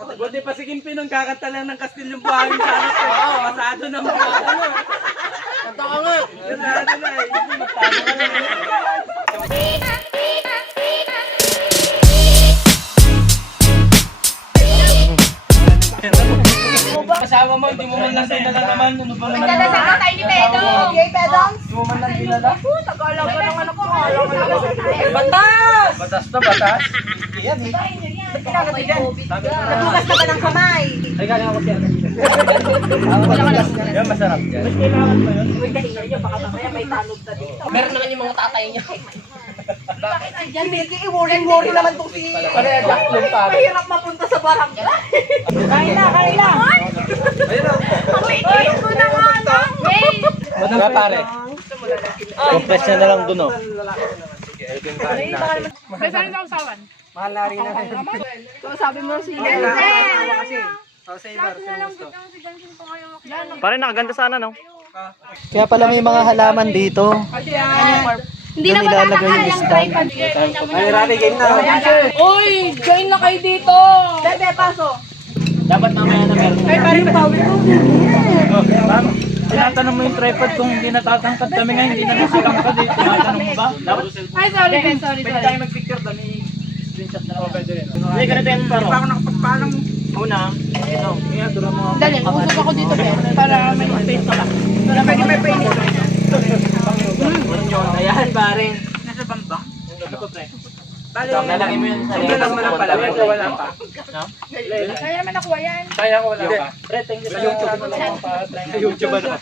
Buti pa si Kimpi nung kakanta lang ng Kastilyong Buhangin sa ano ko. Oo, asado na mo. Totoo nga. Asado na eh. Hindi magtalo ka na eh. Kasama mo, hindi mo man lang dinala naman. Ano ba naman? Nagdadasal ka tayo ni Pedong. Okay, Pedong? Hindi mo man lang dinala. Tagalaw ka ng anak ko. Alam ko na Batas! Batas na, batas. Iyan eh. Ba't kinakagat dyan? Nabukas ka ba ng kamay? Ay, galing ako siya. Yan, masarap yan. Mas kailangan ba yun? Uy, kahingan niyo. Baka mamaya may tanog na dito. Meron naman yung mga tatay niya. Bakit andyan, Milky? I-worry naman itong si... Pare-adjust yung pare. Mahirap mapunta sa barangay. Kain na, kain na. Ayun na. Ang liit ko na nga lang. Nga pare. Compress niya na lang dun, oh. May saan sa usawan? Mahal na rin na. So, sabi mo si... Pare, nakaganda sana, no? Kaya pala may mga halaman dito. Hindi Doon nilalagay yung isda. Ay, Rani, game na. Uy, join na kayo dito. Bebe, paso. Dapat mamaya na meron. Ay, parang power ko. Tinatanong mo yung tripod kung hindi natatangkad kami ngayon, hindi na natatangkad eh. Tinatanong mo ba? Dapat Ay, sorry, sorry. pwede tayo mag-picture doon, i-screenshot na lang. Pwede rin. Hindi, ganito yan paro. Hindi pa ako nakapagpalang. Una, ito. Kaya, dura mo. Dali, usok ako dito, Ben. Para may Space ka lang. pwede may painit. Ayan, pare. Nasa bamba? Ano ko, pre? Bale, lalagay mo yun sa lalagay mo lang pala. Medyo wala pa. No? Kaya naman nakuha yan. Kaya ko wala pa. Pre, thank you sa YouTube. Sa YouTube ano?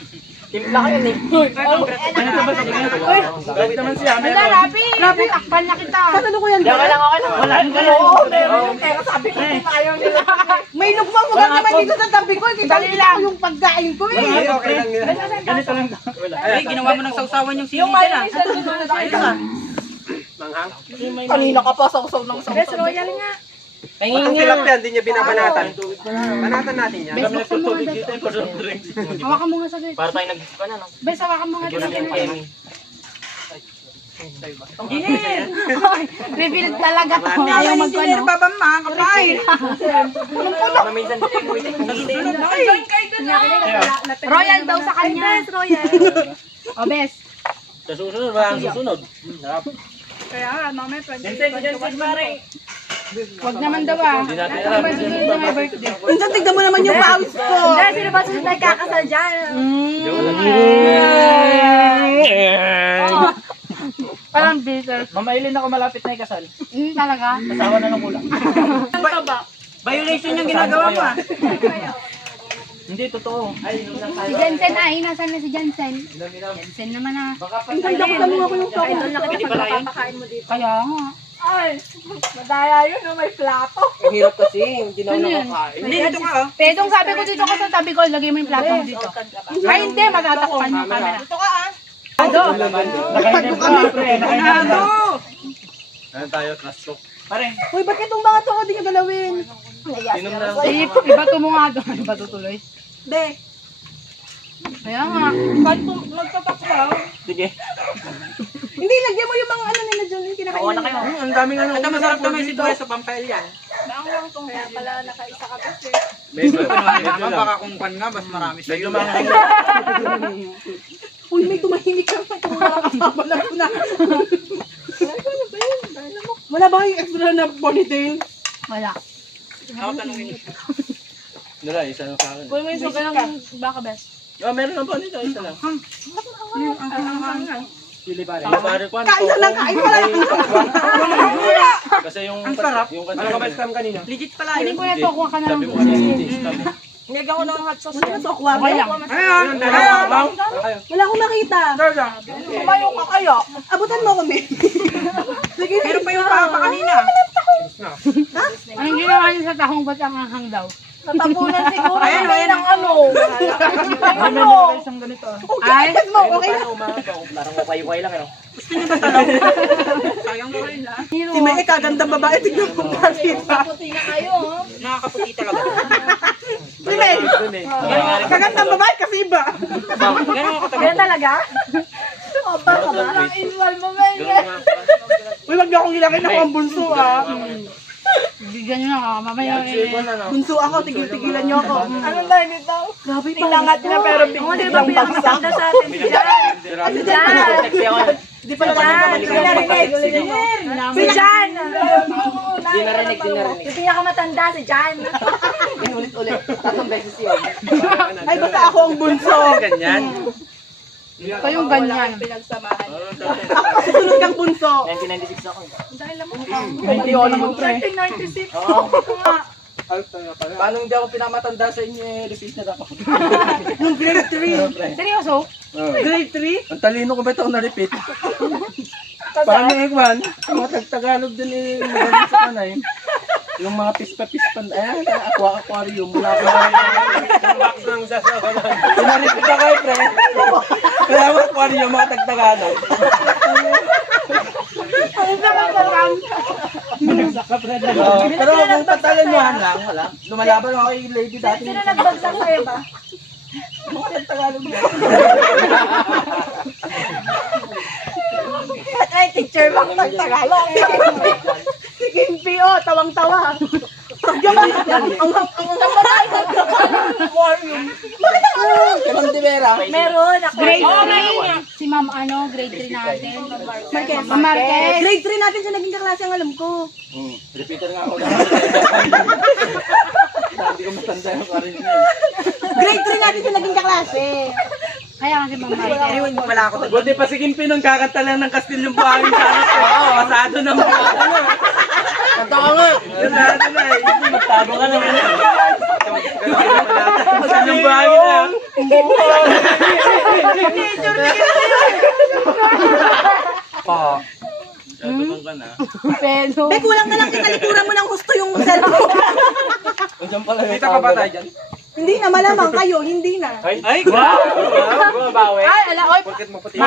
Timpla kayo ni. Ano ba sa kanya? Uy, kahit naman siya. Wala, Rapi. Rapi, akpan na kita. Sa ano ko yan? Diyan ka lang ako lang. Wala ka lang. Oo, meron. Kaya sabi ko, ayaw nila. May lugmang mo naman dito sa tabi ko. Kita ko yung pagkain ko eh. Okay lang nila. Ganito lang. Ay, ginawa mo ng sausawan yung sili dyan ah. Ayun ah. Manghang? Kanina ka pa sausaw ng sausaw. Best Royal nga. Ang tilapia, hindi niya binabanatan. Banatan natin yan. Kami nagtutubig dito yung for drinks. Hawakan mo nga sa gate. Para tayo nag-ano, no? Best, hawakan mo nga dito. Reveal talaga to. Ayaw magpano. babang mga kapay. Minsan join kayo dun Royal daw sa kanya. Best, Royal. O, Best. Sa susunod, wala ang susunod. Kaya, mamaya, Jensen, pare. Wag naman daw ah. Hindi natin Ano alam. ba susunod na may birthday? Minsan tignan mo naman yung pawis ko. Hindi, sino ba susunod nagkakasal dyan? Parang bitter. Mamailin ako malapit na ikasal. Talaga? Kasawa na ng kulang. Ang taba. Violation yung ginagawa mo ah. Hindi, totoo. Ay, yun lang Si tayo. Jensen ay, nasaan na si Jensen? Jensen naman ah. Baka pa Ay, mo ako yung toko. Hindi pala yun. Kaya nga. Ay, madaya yun, no? May plato. Ang hirap kasi, hindi na Ano yun? nakakain. Hindi, ito ka oh. Pedong sabi ko dito ko sa tabi ko, lagay mo yung plato mo dito. Ay, hindi, matatakpan yung camera. Ito ka ah. Ado. Nakainip ka, pre. Nakainip ka. Ano tayo, trash talk. Pare, Uy, ba't itong mga to? Hindi ka galawin. inom na. Iba to mo nga doon. Iba to tuloy. De. Kaya nga. Kahit magpapaklaw. Sige. Hindi, lagyan mo yung mga ano nila dyan. Yung kinakain Ako na kayo. Ang daming ano. Ito masarap naman si Dwes sa Pampel yan. Kaya pala nakaisa ka kasi. Medyo baka kung pan nga, mas marami sa'yo. Medyo mahal. Uy, may tumahimik ka pa. Ito mga kasama na ko na. Wala ba yung extra na ponytail? Wala. Ako tanongin niyo. Nala, isa lang sa akin. Kunin mo yung suga ng baka best. Oh, meron lang po nito, isa lang. Sili pare. Pare ko. Kain na lang, kain. Wala lang. Kasi yung ang sarap. Yung kanina. Legit pala Kunin ko na to, kuha ka na lang. Sabi mo kanina. Nilagyan ko ng hot sauce. Ano to, kuha Okay lang. Ayun, ayun. Wala akong makita. Kumayo ka kayo. Abutan mo kami. Sige. Meron pa yung papa kanina. Anong ginawa niyo sa tahong ba't ang hanghang daw? Natapunan siguro. Ayan, May ng ano. May meron isang ganito. Okay, tignan mo. Okay na. Parang ukay-ukay lang, ano? Sayang ko rin, ha? Si May kagandang babae. Tignan mo. Puti na kayo, oh. Nakakaputi talaga. Si May. Kagandang babae kasi iba. Ganun ako tabi. Yan talaga? Parang inwal mo, May. Uy, wag niyo akong ilagay na ako ang bunso ah. Bigyan nyo na, mamaya Bunso ako, tigil-tigilan niyo ako. Anong tayo nito? Grabe pa. Tinangat niya pero biglang bagsak. sa atin. Si Jan! Si Jan! Sexy ako. Di pala kami Pinarinig. Si Jan! Di narinig, di narinig. Yung pinakamatanda, si Jan. Ulit-ulit. 3 beses yun. Ay, basta ako ang bunso. Ganyan. Ito yung ganyan. Pinagsamahan. Ako susunod kang bunso. 1996 ako. 21 naman, pre. 1996. Paano hindi ako pinamatanda sa inyo repeat na ako? Nung grade 3. Seryoso? Grade 3? Ang talino ko ba ito na-repeat? Paano Ekman? Mga tag-Tagalog din magaling sa kanay. Yung mga pispa-pispan, ayan, aquarium, wala ko. Max ng sasawalan. Pinaripit ako pre. Kaya mga aquarium, mga tag-Tagalog. Pero kung patalanyahan lang, wala. Lumalaban ako kay lady dati. Sino nagbagsak sa'yo ba? Mga tag-Tagalog yan. Ay, teacher bang Tagalog? Sige, PO, tawang-tawa. Kanang Divera. Meron. Grade 3. Si ma'am, grade 3 natin. Marquez. Marquez. Grade 3 natin siya naging kaklase ang alam ko. Repeater nga ako. Hindi ko matanda yung karin niya. Grade 3 natin siya naging kaklase. Kaya nga si ma'am Marquez. Wala ako. Buti pa si Kimpi nung kakanta lang ng Kastilyong Buhangin sa ano. Oo, masado na mo. Kanta ka nga. Masado na eh. Magtago ka naman. Kastilyong Buhangin na. Pa. Tatulong ka na. Pero. Be, kulang na lang italikuran mo ng gusto yung cellphone. Diyan pala. Kita pa ba tayo dyan? Hindi na, malamang kayo, hindi na. Ay, wow! Babawi. Ay, oy. Bakit mo pati?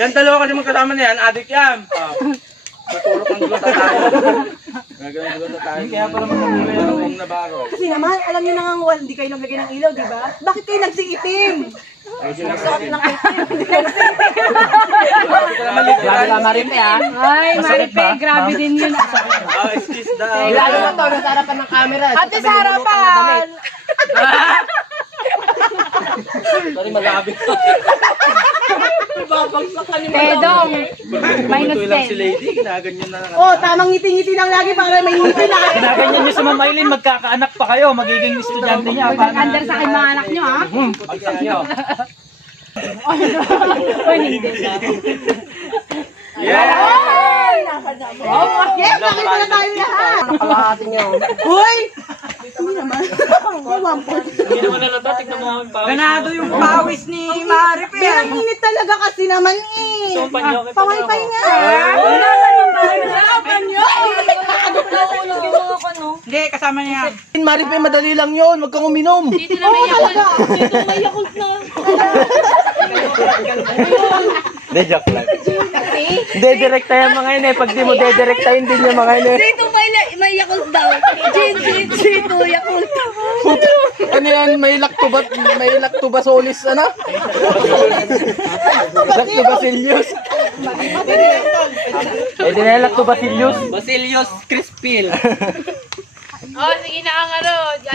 Yan dalawa kasi magkasama na yan, adik yan. Matulog ang gulo tayo. Nagawin gulo tayo. Kaya pala magkakulay ng nabago. Kasi naman, alam niyo na nga, hindi kayo naglagay ng ilaw, di ba? Bakit kayo nagsiitim? Grabe ka Maripe ah. Ay, Maripe, grabe din yun. Excuse daw. Lalo mo to, nasa harapan ng camera. Ate sa harapan. Sorry, malabi. Pedong. Minus Ito lang si 10. lady, ginaganyan na lang. Oh, tamang ngiti-ngiti lang lagi para may ngiti na. Ginaganyan niyo sa Ma'am Aileen, magkakaanak pa kayo, magiging estudyante niya. Under sa akin mga anak nyo, ha? Pagsak niyo. Uy, hindi. Yeah! Yes, bakit pala tayo lahat? Nakalahati niya. Hoy! Hindi naman. Ewan po. Hindi naman nalata, tignan mo ang pawis. Ganado yung pawis ni Maripe. Pero ang init talaga kasi naman eh. So, panyo, Pa-wifi nga. Hindi, kasama niya. Maripe, madali lang yun. Huwag kang uminom. Oo talaga. Hindi, joke lang. Hindi, direkta yan mga yun eh. Pag di mo dedirekta, hindi niya mga yun eh. Dito may Yakult daw. Dito Yakult. Ano yan? May lactobacillus, ano? Lactobacillus. Pwede na yung lactobacillus. Bacillus crispil. Oh, sige na ang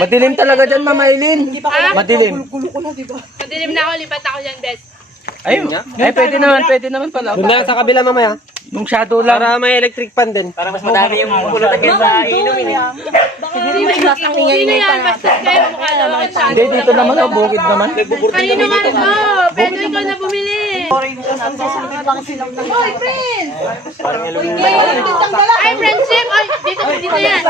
Madilim talaga dyan, Mama Aileen. Madilim. Madilim na ako, lipat ako dyan, best. Ay, pwede naman pala. Doon na sa kabila mamaya. Nung shadow lang. Para may electric fan din. Para mas madami yung pulutan kaysa inumin eh. Sino yan? Basta kayo mukha naman siya. Hindi, dito naman ako. Bukid naman. Kanino man ito? Pedro, ikaw na bumili. Hoy, Prince! Ay, friendship! Ay, dito yan.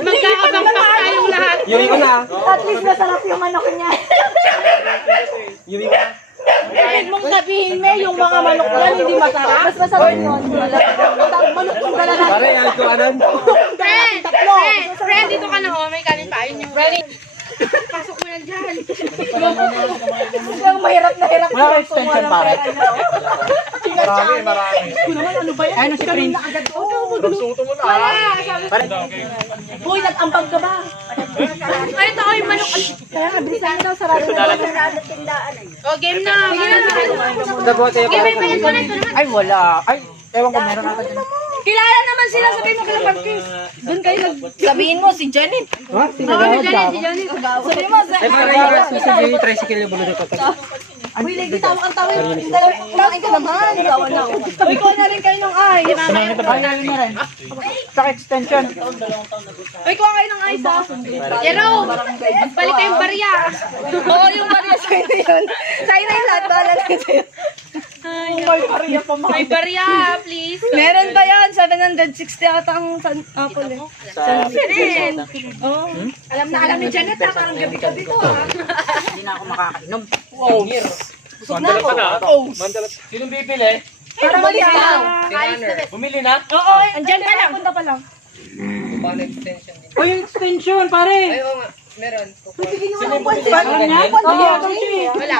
Magkakabang pa tayong lahat. Yuri ko na. At least masarap yung manok niya. Yuri ko na. Kahit mong sabihin, May, yung mga manok yan hindi masarap. Mas masarap yun. Manok yung dalaga. Pare, yan ko anan. Friend, dito ka na ho. May kanin pa. Ayun yung ready. Pasok mo yan dyan. Yung mahirap na hirap. Wala kang extension, pare. Marami. Ano ba yan? Ano si Prince? Nagsuto mo na. Hoy, nag-ambag ka ba? Ay, ito ay manok. Kaya nga, bilisan mo daw, sarado na daw. O, game na. Dagwa kayo Game, may palit mo na ito naman. Ay, wala. Ay, ewan ko, meron ata dyan. Kilala naman sila, sabihin mo kila Parkis. Doon kayo sabihin mo si Janet. Ha? Si Janet. Sabihin mo, Sige, tricycle yung bulod ko. Uy, lagi tawa kang tawa. Yung dalawa, kumain ka naman. Gawa na ako. Uy, kuha na rin kayo ng ice. Sa extension. Uy, kuha kayo ng ice, ha? Yero, balik kayong barya. Oo, yung barya sa'yo na yun. Sa'yo na yung lahat, bahala na sa'yo. May barya, please. Meron pa yan, 760 ata ang apple eh. Rin. Oh. Alam na alam ni Janet ha, parang gabi-gabi to ha. Hindi na ako makakainom. Mandalat pa na. Sinong bibili? Para malis ka. Bumili na? Oo, andyan ka lang. Punta pa lang. O yung extension, pare. Bigyan nyo ng 1.5. Wala.